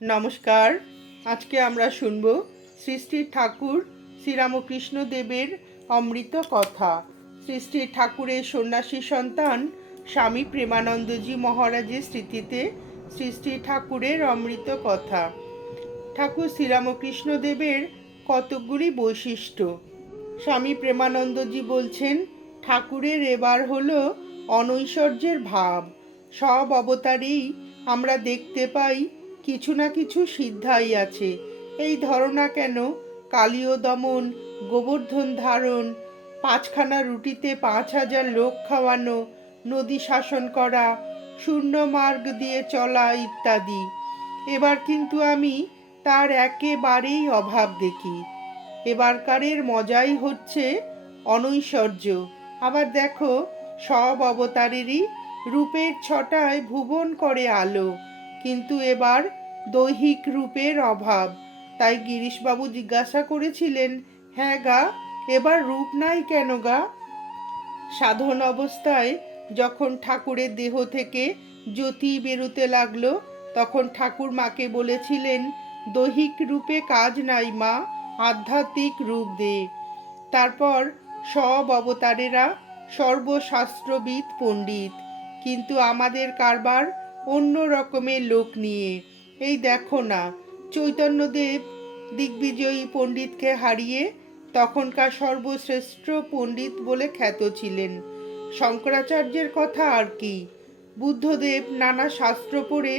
নমস্কার। আজকে আমরা শুনব শ্রী শ্রী ঠাকুর শ্রীরামকৃষ্ণ দেবের অমৃত কথা। শ্রী শ্রী ঠাকুরের সন্ন্যাসী সন্তান স্বামী প্রেমানন্দজি মহারাজের স্মৃতিতে শ্রী শ্রী ঠাকুরের অমৃত কথা। ঠাকুর শ্রীরামকৃষ্ণ দেবের কতকগুলি বৈশিষ্ট্য। স্বামী প্রেমানন্দজি বলছেন, ঠাকুরের এবার হলো অনৈশ্বর্যের ভাব। সব অবতারেই আমরা দেখতে পাই কিছু না কিছু সিদ্ধাই আছে। এই ধারণা কেন, কালীয় দমন, গোবর্ধন ধারণ, 5খানা রুটিতে 5,000 লোক খাওয়ানো, নদী শাসন করা, শূন্য মার্গ দিয়ে চলা ইত্যাদি। এবার কিন্তু আমি তার একেবারেই অভাব দেখি। এবারকারের মজাই হচ্ছে অনৈশ্বর্য। আবার দেখো, সব অবতারেরই রূপের ছটায় ভুবন করে আলো, কিন্তু এবার দৈহিক রূপের অভাব। তাই গিরিশবাবু জিজ্ঞাসা করেছিলেন, হ্যাঁ গা, এবার রূপ নাই কেন গা? সাধন অবস্থায় যখন ঠাকুরের দেহ থেকে জ্যোতি বেরোতে লাগলো, তখন ঠাকুর মাকে বলেছিলেন, দৈহিক রূপে কাজ নাই মা, আধ্যাত্মিক রূপ দে। তারপর সব অবতারেরা সর্বশাস্ত্রবিদ পণ্ডিত, কিন্তু আমাদের কারবার অন্য রকমের লোক নিয়ে। এই দেখো না, চৈতন্যদেব দিগ্বিজয়ী পণ্ডিতকে হারিয়ে তখনকার সর্বশ্রেষ্ঠ পণ্ডিত বলে খ্যাত ছিলেন। শঙ্করাচার্যের কথা আর কি, বুদ্ধদেব নানা শাস্ত্র পড়ে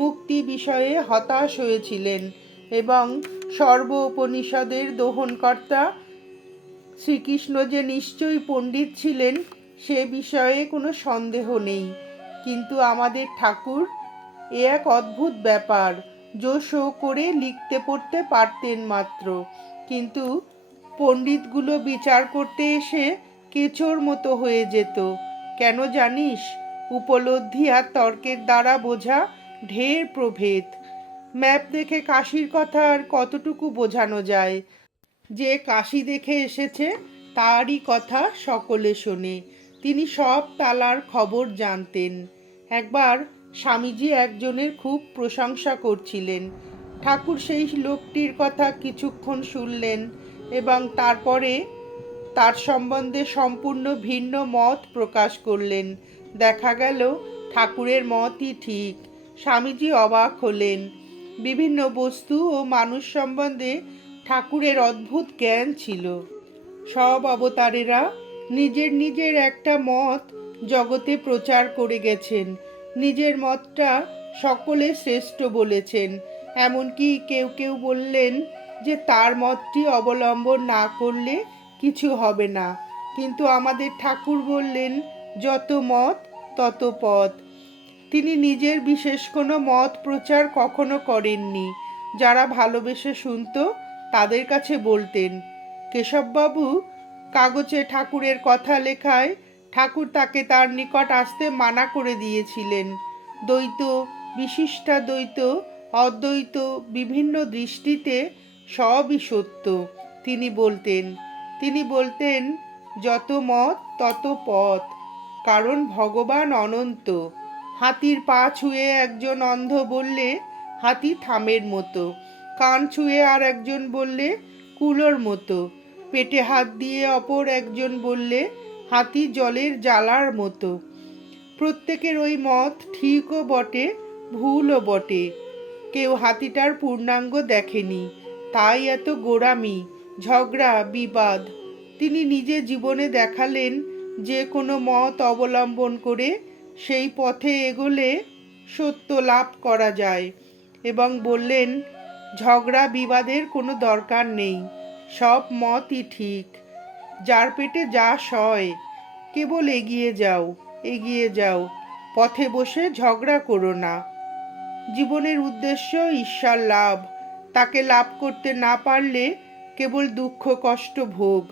মুক্তি বিষয়ে হতাশ হয়েছিলেন এবং সর্ব উপনিষদের দোহনকর্তা শ্রীকৃষ্ণ যে নিশ্চয়ই পণ্ডিত ছিলেন সে বিষয়ে কোনো সন্দেহ নেই। কিন্তু আমাদের ঠাকুর এ এক অদ্ভুত ব্যাপার, জো করে লিখতে পড়তে পারতেন মাত্র, কিন্তু পণ্ডিতগুলো বিচার করতে এসে কেঁচোর মতো হয়ে যেত। কেন জানিস? উপলব্ধি আর তর্কের দ্বারা বোঝা ঢের প্রভেদ। ম্যাপ দেখে কাশির কথা আর কতটুকু বোঝানো যায়? যে কাশি দেখে এসেছে তারই কথা সকলে শোনে। তিনি সব তালার খবর জানতেন। একবার স্বামীজি একজনের খুব প্রশংসা করছিলেন। ঠাকুর সেই লোকটির কথা কিছুক্ষণ শুনলেন এবং তারপরে তার সম্বন্ধে সম্পূর্ণ ভিন্ন মত প্রকাশ করলেন। দেখা গেল ঠাকুরের মতই ঠিক। স্বামীজি অবাক হলেন। বিভিন্ন বস্তু ও মানুষ সম্বন্ধে ঠাকুরের অদ্ভুত জ্ঞান ছিল। সব অবতারেরা নিজের নিজের একটা মত জগতে প্রচার করে গেছেন। নিজের মতটা সকলে শ্রেষ্ঠ বলেছেন। এমনকি কেউ কেউ বললেন যে তার মতটি অবলম্বন না করলে কিছু হবে না। কিন্তু আমাদের ঠাকুর বললেন, যত মত তত পথ। তিনি নিজের বিশেষ কোনো মত প্রচার কখনো করেননি। যারা ভালোবেসে শুনত তাদের কাছে বলতেন। কেশববাবু কাগজে ঠাকুরের কথা লেখায় ঠাকুর তাকে তার নিকট আসতে মানা করে দিয়েছিলেন। দ্বৈত, বিশিষ্টাদ্বৈত, অদ্বৈত বিভিন্ন দৃষ্টিতে সবই সত্য তিনি বলতেন যত মত তত পথ, কারণ ভগবান অনন্ত। হাতির পা ছুঁয়ে একজন অন্ধ বললে হাতি থামের মতো, কান ছুঁয়ে আর একজন বললে কুলোর মতো, পেটে হাত দিয়ে অপর একজন বললে হাতি জলের জ্বালার মতো। প্রত্যেকের ওই মত ঠিকও বটে, ভুলও বটে। কেউ হাতিটার পূর্ণাঙ্গ দেখেনি, তাই এত গোঁড়ামি, ঝগড়া, বিবাদ। তিনি নিজে জীবনে দেখালেন যে কোনো মত অবলম্বন করে সেই পথে এগোলে সত্য লাভ করা যায় এবং বললেন, ঝগড়া বিবাদের কোনো দরকার নেই, সব মতই ঠিক। যার পেটে যা সয়, কেবল এগিয়ে যাও, পথে বসে ঝগড়া করো না। জীবনের উদ্দেশ্য ঈশ্বর লাভ, তাকে লাভ করতে না পারলে কেবল দুঃখ কষ্ট ভোগ।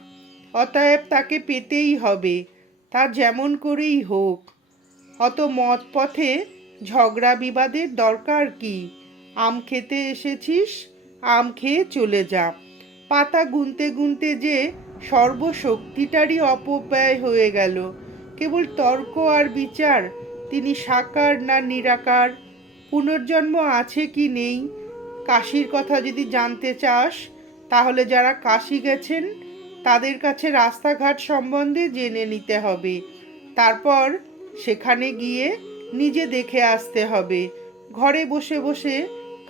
অতএব তাকে পেতেই হবে, তা যেমন করেই হোক। অত মত পথে ঝগড়া বিবাদের দরকার কি? আম খেতে এসেছিস, আম খেয়ে চলে যা। পাতা গুনতে গুনতে যে সর্বশক্তিটারই অপব্যয় হয়ে গেল। কেবল তর্ক আর বিচার, তিনি সাকার না নিরাকার, পুনর্জন্ম আছে কি নেই, কাশীর কথা যদি জানতে চাস তাহলে যারা কাশী গেছেন তাদের কাছে রাস্তাঘাট সম্বন্ধে জেনে নিতে হবে। তারপর সেখানে গিয়ে নিজে দেখে আসতে হবে। ঘরে বসে বসে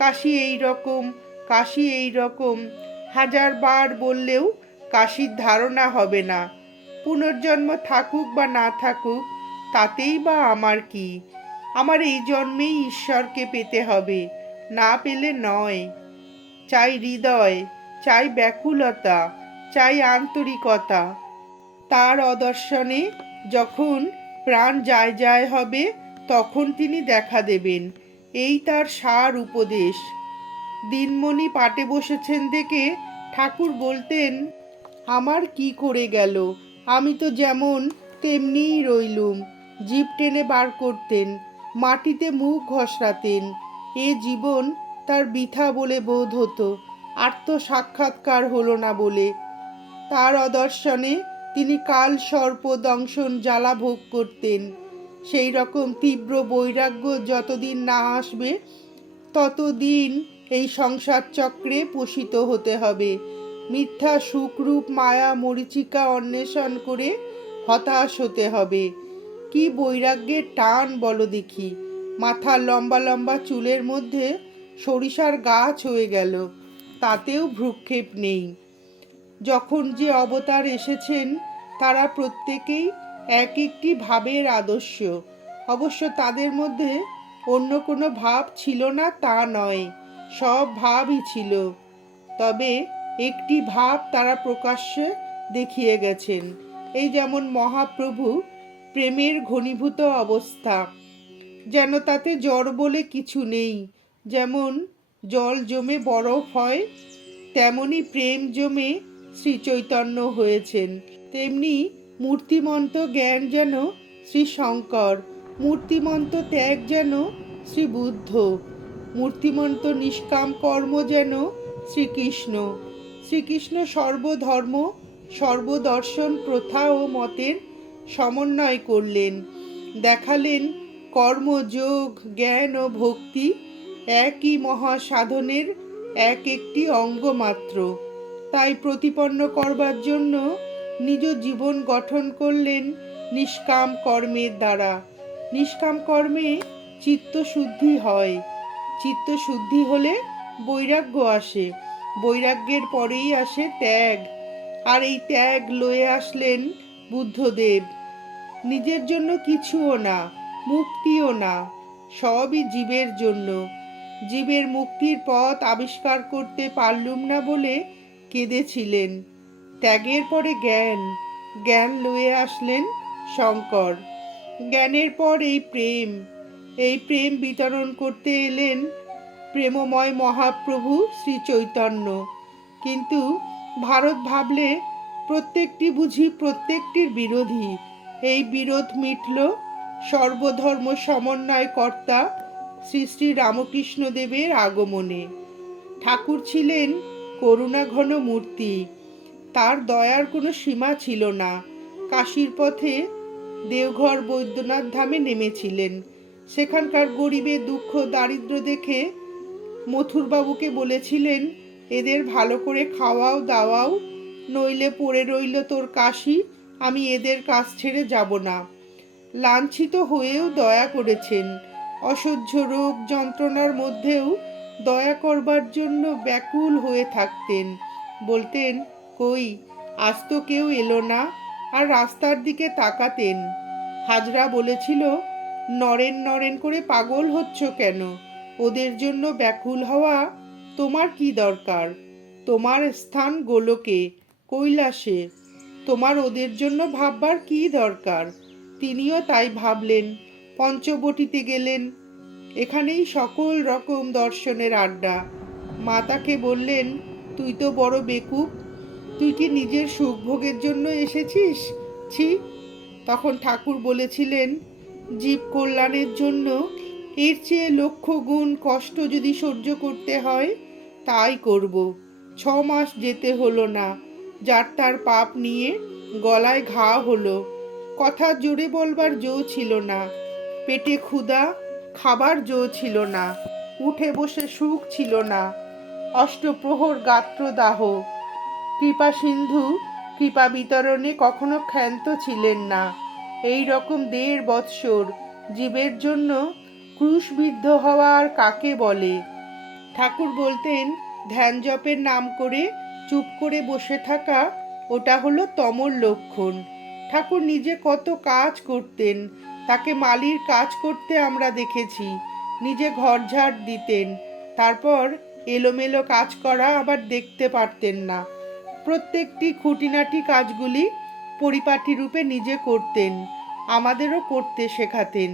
কাশী এই রকম, কাশী এই রকম হাজারবার বললেও কাশীর ধারণা হবে না। পুনর্জন্ম থাকুক বা না থাকুক তাতেই বা আমার কি? আমার এই জন্মেই ঈশ্বরকে পেতে হবে, না পেলে নয়। চাই হৃদয়, চাই ব্যাকুলতা, চাই আন্তরিকতা। তার অদর্শনে যখন প্রাণ যায় যায় হবে তখন তিনি দেখা দেবেন। এই তার সার উপদেশ। দিনমণি পাটে বসেছেন দেখে ঠাকুর বলতেন, আমার কি করে গেল, আমি তো যেমন তেমনিই রইলুম। জিভ টেনে বার করতেন, মাটিতে মুখ ঘষরাতেন। এ জীবন তার বৃথা বলে বোধ হতো, আত্ম সাক্ষাৎকার হলো না বলে। তার অদর্শনে তিনি কাল সর্প দংশন জ্বালা ভোগ করতেন। সেই রকম তীব্র বৈরাগ্য যতদিন না আসবে ততদিন এই সংসার চক্রে পোষিত হতে হবে। মিথ্যা সুখরূপ মায়া মরীচিকা অন্বেষণ করে হতাশ হতে হবে। কি বৈরাগ্যের টান বলো দেখি! মাথার লম্বা লম্বা চুলের মধ্যে সরিষার গাছ হয়ে গেল, তাতেও ভ্রুক্ষেপ নেই। যখন যে অবতার এসেছেন তারা প্রত্যেকেই এক একটি ভাবের আদর্শ। অবশ্য তাদের মধ্যে অন্য কোনো ভাব ছিল না তা নয়, সব ভাবই ছিল। তবে একটি ভাব তারা প্রকাশ্যে দেখিয়ে গেছেন। এই যেমন মহাপ্রভু প্রেমের ঘনীভূত অবস্থা, যেন তাতে জড় বলে কিছু নেই। যেমন জল জমে বরফ হয়, তেমনি প্রেম জমে শ্রী চৈতন্য হয়েছেন। তেমনি মূর্তিমন্ত জ্ঞান যেন শ্রী শঙ্কর, মূর্তিমন্ত ত্যাগ যেন শ্রী বুদ্ধ, মূর্তিমন্ত নিষ্কাম কর্ম যেন শ্রীকৃষ্ণ। শ্রীকৃষ্ণ সর্বধর্ম সর্বদর্শন প্রথা ও মতের সমন্বয় করলেন। দেখালেন কর্মযোগ জ্ঞান ও ভক্তি একই মহাসাধনের এক একটি অঙ্গ মাত্র। তাই প্রতিপন্ন করবার জন্য নিজ জীবন গঠন করলেন নিষ্কাম কর্মের দ্বারা। নিষ্কাম কর্মে চিত্তশুদ্ধি হয়, চিত্তশুদ্ধি হলে বৈরাগ্য আসে, বৈরাগ্যের পরেই আসে ত্যাগ। আর এই ত্যাগ লয়ে আসলেন বুদ্ধদেব। নিজের জন্য কিছুও না, মুক্তিও না, সবই জীবের জন্য। জীবের মুক্তির পথ আবিষ্কার করতে পারলুম না বলে কেঁদেছিলেন। ত্যাগের পরে জ্ঞান, জ্ঞান লয়ে আসলেন শঙ্কর। জ্ঞানের পর এই প্রেম, এই প্রেম বিতরণ করতে এলেন প্রেমময় মহাপ্রভু শ্রী চৈতন্য। কিন্তু ভারত ভাবলে প্রত্যেকটি বুঝি প্রত্যেকটির বিরোধী। এই বিরোধ মিটল সর্বধর্ম সমন্বয় কর্তা শ্রী শ্রী রামকৃষ্ণদেবের আগমনে। ঠাকুর ছিলেন করুণাঘন মূর্তি, তার দয়ার কোনো সীমা ছিল না। কাশীর পথে দেওঘর বৈদ্যনাথ ধামে নেমেছিলেন। সেখানকার গরিবের দুঃখ দারিদ্র দেখে মথুরবাবুকে বলেছিলেন, এদের ভালো করে খাওয়াও দাওয়াও, নইলে পড়ে রইল তোর কাশি, আমি এদের কাছ ছেড়ে যাব না। লাঞ্ছিত হয়েও দয়া করেছেন। অসহ্য রোগ যন্ত্রণার মধ্যেও দয়া করবার জন্য ব্যাকুল হয়ে থাকতেন। বলতেন, কই আজ তো কেউ এলো না, আর রাস্তার দিকে তাকাতেন। হাজরা বলেছিল, নরেন নরেন করে পাগল হচ্ছ কেন? ওদের জন্য ব্যাকুল হওয়া তোমার কি দরকার? তোমার স্থান গোলকে, কৈলাসে, তোমার ওদের জন্য ভাববার কি দরকার? তিনিও তাই ভাবলেন। পঞ্চবটিতে গেলেন, এখানেই সকল রকম দর্শনের আড্ডা। মা তাকে বললেন, তুই তো বড় বেকুব, তুই কি নিজের সুখভোগের জন্য এসেছিস? ছি! তখন ঠাকুর বলেছিলেন, জীব কল্যাণের জন্য এর চেয়ে লক্ষ গুণ কষ্ট যদি সহ্য করতে হয় তাই করব। 6 মাস যেতে হলো না, যার তার পাপ নিয়ে গলায় ঘা হলো। কথা জোরে বলবার জো ছিল না, পেটে ক্ষুধা, খাবার জো ছিল না, উঠে বসে সুখ ছিল না। অষ্টপ্রহর গাত্রদাহ। কৃপা সিন্ধু কৃপা বিতরণে কখনো ক্ষান্ত ছিলেন না। এই রকম 1.5 বৎসর জীবের জন্য ক্রুশবিদ্ধ হওয়া আর কাকে বলে? ঠাকুর বলতেন, ধ্যান জপের নাম করে চুপ করে বসে থাকা ওটা হলো তমর লক্ষণ। ঠাকুর নিজে কত কাজ করতেন, তাকে মালির কাজ করতে আমরা দেখেছি। নিজে ঘর ঝাড় দিতেন, তারপর এলোমেলো কাজ করা আবার দেখতে পারতেন না। প্রত্যেকটি খুঁটিনাটি কাজগুলি পরিপাটি রূপে নিজে করতেন, আমাদেরও করতে শেখাতেন।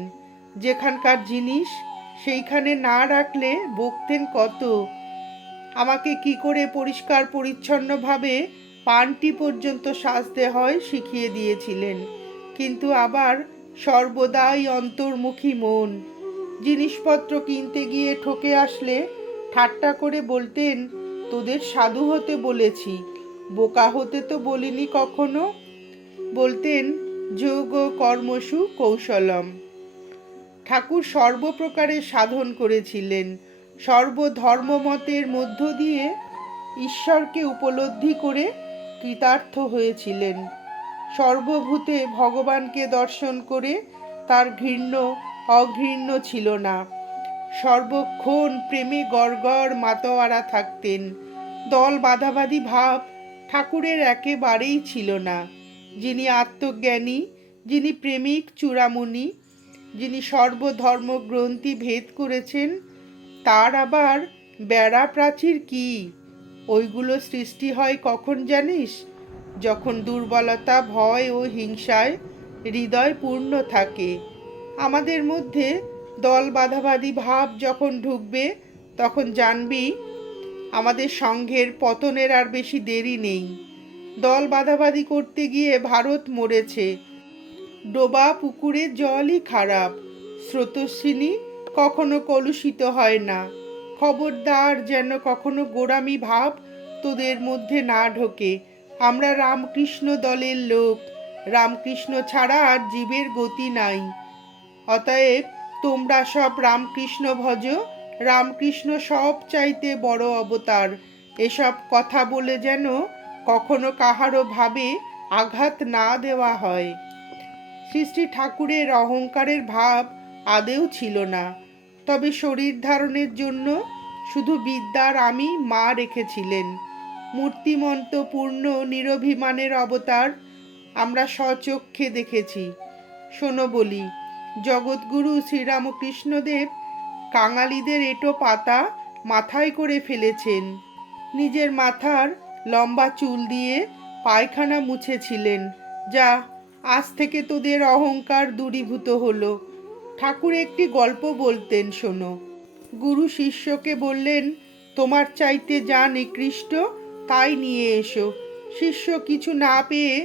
যেখানকার জিনিস সেইখানে না রাখলে বকতেন কত। আমাকে কি করে পরিষ্কার পরিচ্ছন্নভাবে পানটি পর্যন্ত সাজতে হয় শিখিয়ে দিয়েছিলেন। কিন্তু আবার সর্বদাই অন্তর্মুখী মন। জিনিসপত্র কিনতে গিয়ে ঠকে আসলে ঠাট্টা করে বলতেন, তোদের সাধু হতে বলেছি, বোকা হতে তো বলিনি কখনো। বলতেন, যোগ কর্মসু কৌশলম। ঠাকুর সর্বপ্রকারের সাধন করেছিলেন, সর্বধর্মমতের মধ্য দিয়ে ঈশ্বরকে উপলব্ধি করে কৃতার্থ হয়েছিলেন। সর্বভূতে ভগবানকে দর্শন করে তার ঘৃণ্য অঘৃণ্য ছিল না। সর্বক্ষণ প্রেমে গড়গড় মাতোয়ারা থাকতেন। দল বাঁধাবাঁধি ভাব ঠাকুরের একেবারেই ছিল না। যিনি আত্মজ্ঞানী, যিনি প্রেমিক চূড়ামণি, যিনি সর্বধর্ম গ্রন্থি ভেদ করেছেন, তার আবার বেড়া প্রাচীর কি? ওইগুলো সৃষ্টি হয় কখন জানিস? যখন দুর্বলতা, ভয় ও হিংসায় হৃদয় পূর্ণ থাকে। আমাদের মধ্যে দল বাঁধাবাঁধি ভাব যখন ঢুকবে, তখন জানবি আমাদের সংঘের পতনের আর বেশি দেরি নেই। দল বাঁধাবাঁধি করতে গিয়ে ভারত মরেছে। ডোবা পুকুরের জলই খারাপ, স্রোতস্বিনী কখনো কলুষিত হয় না। খবরদার যেন কখনো গোড়ামি ভাব তোদের মধ্যে না ঢোকে। আমরা রামকৃষ্ণ দলের লোক, রামকৃষ্ণ ছাড়া আর জীবের গতি নাই। অতএব তোমরা সব রামকৃষ্ণ ভজ, রামকৃষ্ণ সব চাইতে বড় অবতার। এসব কথা বলে যেন কখনো কাহারও ভাবে আঘাত না দেওয়া হয়। শ্রী শ্রী ঠাকুরের অহংকারের ভাব আদেও ছিল না, তবে শরীর ধারণের জন্য শুধু বিদ্যার আমি মা রেখেছিলেন। মূর্তিমন্ত পূর্ণ নিরভিমানের অবতার আমরা স্বচক্ষে দেখেছি। শোনো বলি, জগৎগুরু শ্রীরামকৃষ্ণদেব কাঙালিদের এঁটো পাতা মাথায় করে ফেলেছেন। নিজের মাথার লম্বা চুল দিয়ে পায়খানা মুছেছিলেন। যা, আজ থেকে তোদের অহংকার দূরীভূত হলো। ঠাকুর একটি গল্প বলতেন, শোনো। গুরু শিষ্যকে বললেন, তোমার চাইতে যা নিকৃষ্ট তাই নিয়ে এসো। শিষ্য কিছু না পেয়ে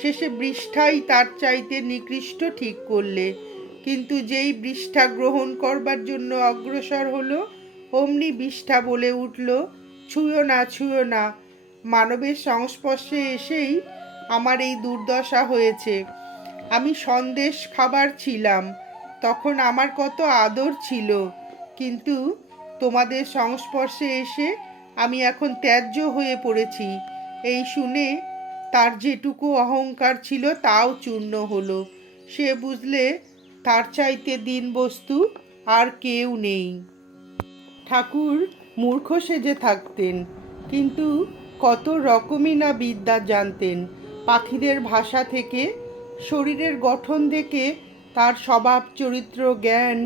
শেষে বৃষ্ঠাই তার চাইতে নিকৃষ্ট ঠিক করলে। কিন্তু যেই বৃষ্ঠা গ্রহণ করবার জন্য অগ্রসর হলো, অমনি বৃষ্ঠা বলে উঠল, ছুঁয়ো না, ছুঁয়ো না। মানবের সংস্পর্শে এসেই আমার এই দুর্দশা হয়েছে। আমি সন্দেশ খাবার ছিলাম, তখন আমার কত আদর ছিল, কিন্তু তোমাদের সংস্পর্শে এসে আমি এখন ত্যায্য হয়ে পড়েছি। এই শুনে তার যেটুকু অহংকার ছিল তাও চূর্ণ হলো। সে বুঝলে তার চাইতে দীন বস্তু আর কেউ নেই। ঠাকুর মূর্খ সেজে থাকতেন, কিন্তু কত রকমই না বিদ্যা জানতেন। পাখিদের ভাষা থেকে শরীরের গঠন দেখে তার স্বভাব চরিত্র জ্ঞান,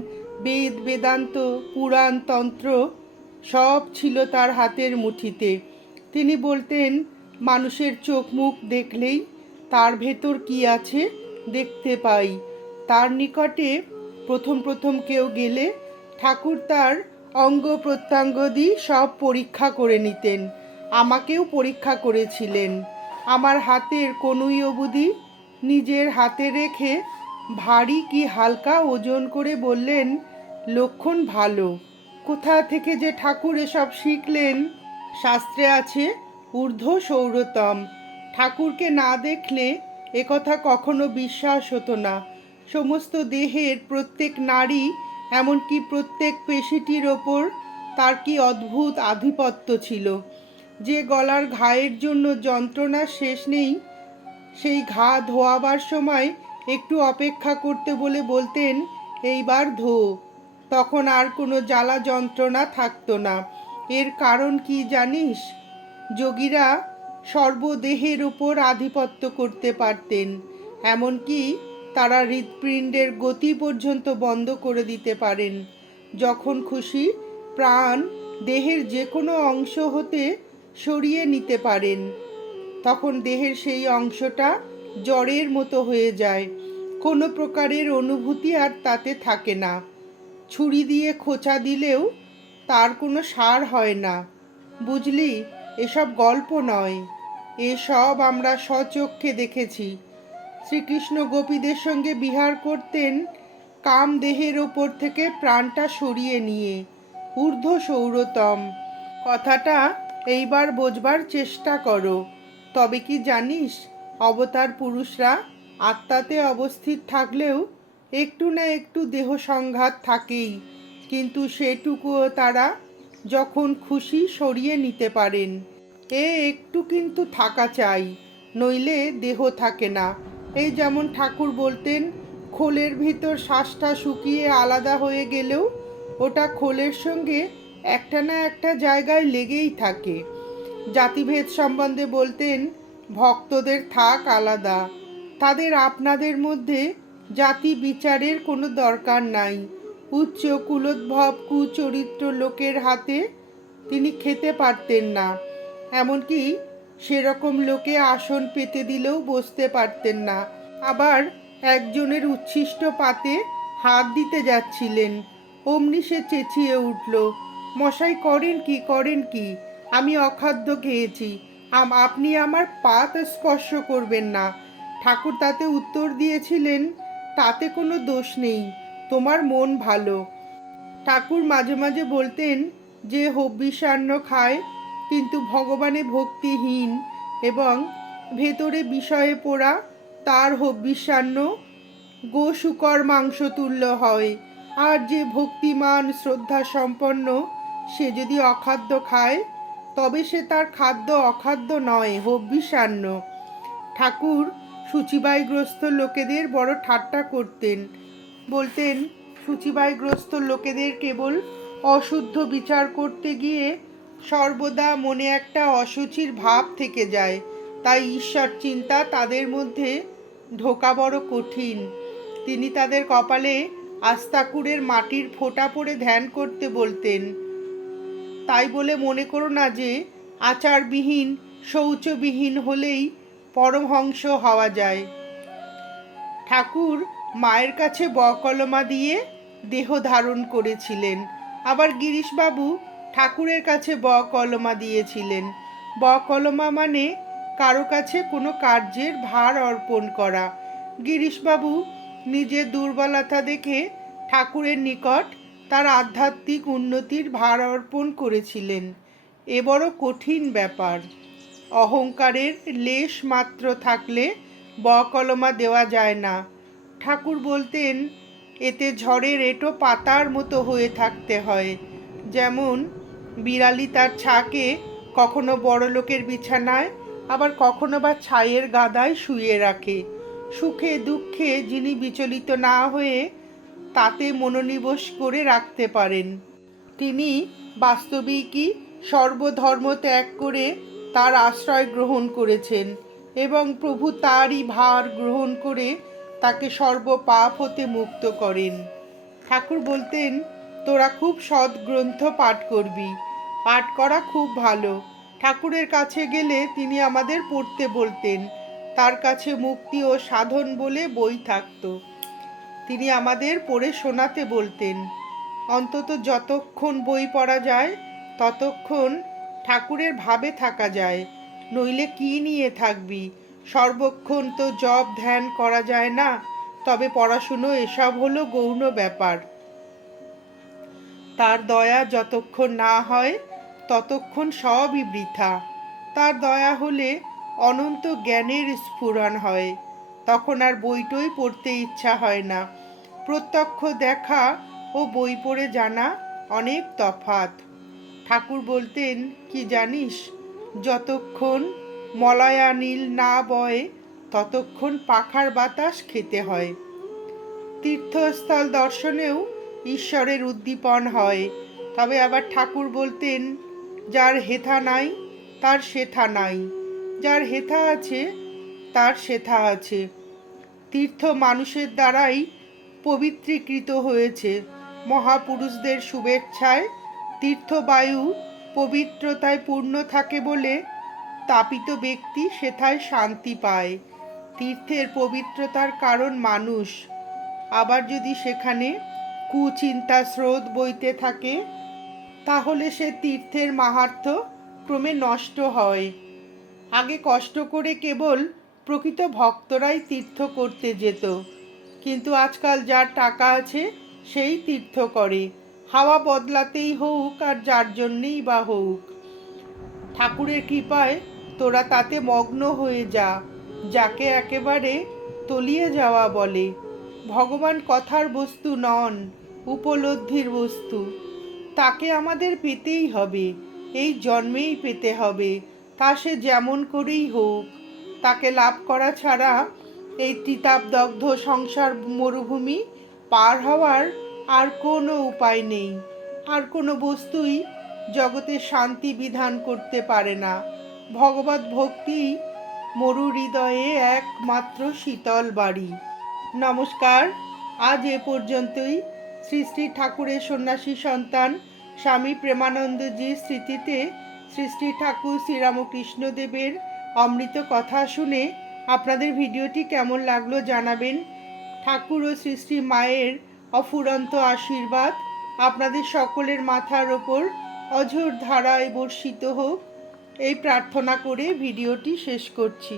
বেদ বেদান্ত পুরাণ তন্ত্র সব ছিল তার হাতের মুঠিতে। তিনি বলতেন, মানুষের চোখ মুখ দেখলেই তার ভেতর কি আছে দেখতে পাই। তার নিকটে প্রথম প্রথম কেউ গেলে ঠাকুর তার অঙ্গ প্রত্যঙ্গাদি সব পরীক্ষা করে নিতেন। আমাকেও পরীক্ষা করেছিলেন। আমার হাতের কনুই অবধি নিজের হাতে রেখে ভারী কি হালকা ওজন করে বললেন, লক্ষণ ভালো। কোথা থেকে যে ঠাকুর এসব শিখলেন? শাস্ত্রে আছে ঊর্ধ্ব সৌরতম। ঠাকুরকে না দেখলে একথা কখনো বিশ্বাস হতো না। সমস্ত দেহের প্রত্যেক নাড়ি, এমনকি প্রত্যেক পেশিটির ওপর তার কি অদ্ভুত আধিপত্য ছিল। যে গলার ঘায়ের জন্য যন্ত্রণার শেষ নেই, সেই ঘা ধোয়াবার সময় একটু অপেক্ষা করতে বলে বলতেন, এইবার ধো। তখন আর কোনো জ্বালা যন্ত্রণা থাকতো না। এর কারণ কি জানিস? যোগীরা সর্বদেহের উপর আধিপত্য করতে পারতেন। এমনকি তারা হৃৎপিণ্ডের গতি পর্যন্ত বন্ধ করে দিতে পারেন। যখন খুশি প্রাণ দেহের যে কোনো অংশ হতে সরিয়ে নিতে পারেন। তখন দেহের সেই অংশটা জ্বরের মতো হয়ে যায়। কোনো প্রকারের অনুভূতি আর তাতে থাকে না। ছুরি দিয়ে খোঁচা দিলেও তার কোনো সার হয় না। বুঝলি, এসব গল্প নয়, এসব আমরা স্বচক্ষে দেখেছি। শ্রীকৃষ্ণ গোপীদের সঙ্গে বিহার করতেন কাম দেহের ওপর থেকে প্রাণটা সরিয়ে নিয়ে। ঊর্ধ্ব সৌরতম কথাটা এইবার বোঝবার চেষ্টা করো। তবে কি জানিস, অবতার পুরুষরা আত্মাতে অবস্থিত থাকলেও একটু না একটু দেহ সংঘাত থাকেই, কিন্তু সেটুকুও তারা যখন খুশি সরিয়ে নিতে পারেন। একটু কিন্তু থাকা চাই, নইলে দেহ থাকে না। এই যেমন ঠাকুর বলতেন, খোলের ভিতর শ্বাসটা শুকিয়ে আলাদা হয়ে গেলেও ওটা খোলের সঙ্গে একটা না একটা জায়গায় লেগেই থাকে। জাতিভেদ সম্বন্ধে বলতেন, ভক্তদের থাক আলাদা, তাদের আপনাদের মধ্যে জাতি বিচারের কোনো দরকার নাই। উচ্চ কুলোদ্ভব কুচরিত্র লোকের হাতে তিনি খেতে পারতেন না। এমনকি সেরকম লোকে আসন পেতে দিলেও বসতে পারতেন না। আবার একজনের উচ্ছিষ্ট পাতে হাত দিতে যাচ্ছিলেন, অমনি সে চেঁচিয়ে উঠল, মশাই করেন কি, করেন কি? আমি অখাদ্য খেয়েছি, আপনি আমার পাত স্পর্শ করবেন না। ঠাকুর তাতে উত্তর দিয়েছিলেন, তাতে কোনো দোষ নেই, তোমার মন ভালো। ঠাকুর মাঝে মাঝে বলতেন, যে হব্বিষান্ন খায় কিন্তু ভগবানে ভক্তিহীন এবং ভেতরে বিষয়ে পোড়া, তার হব্বিষান্ন গোশুকর মাংস তুল্য হয়। আর যে ভক্তিমান শ্রদ্ধা সম্পন্ন, সে যদি অখাদ্য খায় তবে সে তার খাদ্য অখাদ্য নয়, হব্বিষান্ন। ঠাকুর সূচিবায়গ্রস্ত লোকেদের বড় ঠাট্টা করতেন। বলতেন, সূচিবায়গ্রস্ত লোকেদের কেবল অশুদ্ধ বিচার করতে গিয়ে সর্বদা মনে একটা অশুচির ভাব থেকে যায়, তাই ঈশ্বর চিন্তা তাদের মধ্যে ঢোকা বড় কঠিন। তিনি তাদের কপালে আস্তাকুরের মাটির ফোঁটা পড়ে ধ্যান করতে বলতেন। তাই বলে মনে করো না যে আচারবিহীন শৌচবিহীন হলেই পরমহংস হওয়া যায়। ঠাকুর মায়ের কাছে বকলমা দিয়ে দেহ ধারণ করেছিলেন। আবার গিরিশবাবু ঠাকুরের কাছে বকলমা দিয়েছিলেন। বকলমা মানে কারো কাছে কোনো কার্যের ভার অর্পণ করা। গিরিশবাবু নিজের দুর্বলতা দেখে ঠাকুরের নিকট তার আধ্যাত্মিক উন্নতির ভার অর্পণ করেছিলেন। এ বড় কঠিন ব্যাপার। অহংকারের লেশ মাত্র থাকলে বকলমা দেওয়া যায় না। ঠাকুর বলতেন, এতে ঝড়ের এঁটো পাতার মতো হয়ে থাকতে হয়। যেমন বিড়ালি তার ছাকে কখনো বড়লোকের বিছানায়, আবার কখনো বা ছাইয়ের গাদায় শুয়ে রাখে। সুখে দুঃখে যিনি বিচলিত না হয়ে তাতে মনোনিবেশ করে রাখতে পারেন, তিনি বাস্তবিকই সর্বধর্ম ত্যাগ করে তার আশ্রয় গ্রহণ করেছেন এবং প্রভু তারই ভার গ্রহণ করে তাকে সর্বপাপ হতে মুক্ত করেন। ঠাকুর বলতেন, তোরা খুব সৎ গ্রন্থ পাঠ করবি, পাঠ করা খুব ভালো। ঠাকুরের কাছে গেলে তিনি আমাদের পড়তে বলতেন। তার কাছে মুক্তি ও সাধন বলে বই থাকত, তিনি আমাদের পড়ে শোনাতে বলতেন। অন্তত যতক্ষণ বই পড়া যায় ততক্ষণ ঠাকুরের ভাবে থাকা যায়, নইলে কি নিয়ে থাকবি? সর্বক্ষণ তো জপ ধ্যান করা যায় না, তবে পড়াশুনো এসব হলো গৌণ ব্যাপার। তার দয়া যতক্ষণ না হয় ততক্ষণ সবই বৃথা। তার দয়া হলে অনন্ত জ্ঞানের স্ফুরণ হয়, তখন আর বইটই পড়তে ইচ্ছা হয় না। প্রত্যক্ষ দেখা ও বই পড়ে জানা অনেক তফাৎ। ঠাকুর বলতেন কি জানিস, যতক্ষণ মলয়া নীল না বয় ততক্ষণ পাখার বাতাস খেতে হয়। তীর্থস্থল দর্শনেও ঈশ্বরের উদ্দীপন হয়। তবে আবার ঠাকুর বলতেন, যার হেথা নাই তার সেথা নাই, যার হেথা আছে তার সেথা আছে। তীর্থ মানুষের দ্বারাই পবিত্রীকৃত হয়েছে। মহাপুরুষদের শুভেচ্ছায় তীর্থবায়ু পবিত্রতায় পূর্ণ থাকে বলে তাপিত ব্যক্তি সেথায় শান্তি পায়। তীর্থের পবিত্রতার কারণ মানুষ। আবার যদি সেখানে কুচিন্তা স্রোত বইতে থাকে তাহলে সে তীর্থের মাহাত্ম্য ক্রমে নষ্ট হয়। আগে কষ্ট করে কেবল প্রকৃত ভক্তরাই তীর্থ করতে যেত, কিন্তু আজকাল যার টাকা আছে সেই তীর্থ করে, হাওয়া বদলাতেই হোক আর যার জন্যেই বা হোক। ঠাকুরের কৃপায় তোরা তাতে মগ্ন হয়ে যা, যাকে একেবারে তলিয়ে যাওয়া বলে। ভগবান কথার বস্তু নন, উপলব্ধির বস্তু। তাকে আমাদের পেতেই হবে, এই জন্মেই পেতে হবে, তা সে যেমন করেই হোক। তাকে লাভ করা ছাড়া এই তিতাবদগ্ধ সংসার মরুভূমি পার হওয়ার আর কোনো উপায় নেই। আর কোনো বস্তুই জগতে শান্তি বিধান করতে পারে না। ভগবত ভক্তি মরু হৃদয়ে একমাত্র শীতল বাড়ি। নমস্কার, আজ এ পর্যন্তই। শ্রী শ্রী ঠাকুরের সন্ন্যাসী সন্তান স্বামী প্রেমানন্দজির স্মৃতিতে শ্রী শ্রী ঠাকুর শ্রীরামকৃষ্ণদেবের অমৃত কথা শুনে আপনাদের ভিডিওটি কেমন লাগলো জানাবেন। ঠাকুর ও শ্রী শ্রী মায়ের অফুরন্ত আশীর্বাদ আপনাদের সকলের মাথার ওপর অঝোর ধারায় বর্ষিত হোক, এই প্রার্থনা করে ভিডিওটি শেষ করছি।